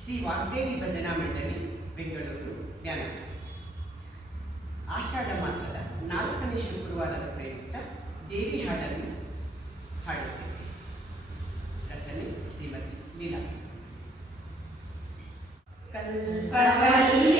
ಶ್ರೀ ವಾಗ್ದೇವಿ ಭಜನಾ ಮಂಡಳಿ, ಬೆಂಗಳೂರು ಜ್ಞಾನ ಆಷಾಢ ಮಾಸದ ನಾಲ್ಕನೇ ಶುಕ್ರವಾರದ ಪ್ರಯುಕ್ತ ದೇವಿ ಹಾಡನ್ನು ಹಾಡುತ್ತೇವೆ ರಚನೆ ಶ್ರೀಮತಿ ಲೀಲಾಸ. ಕಲ್ಪವಲ್ಲಿ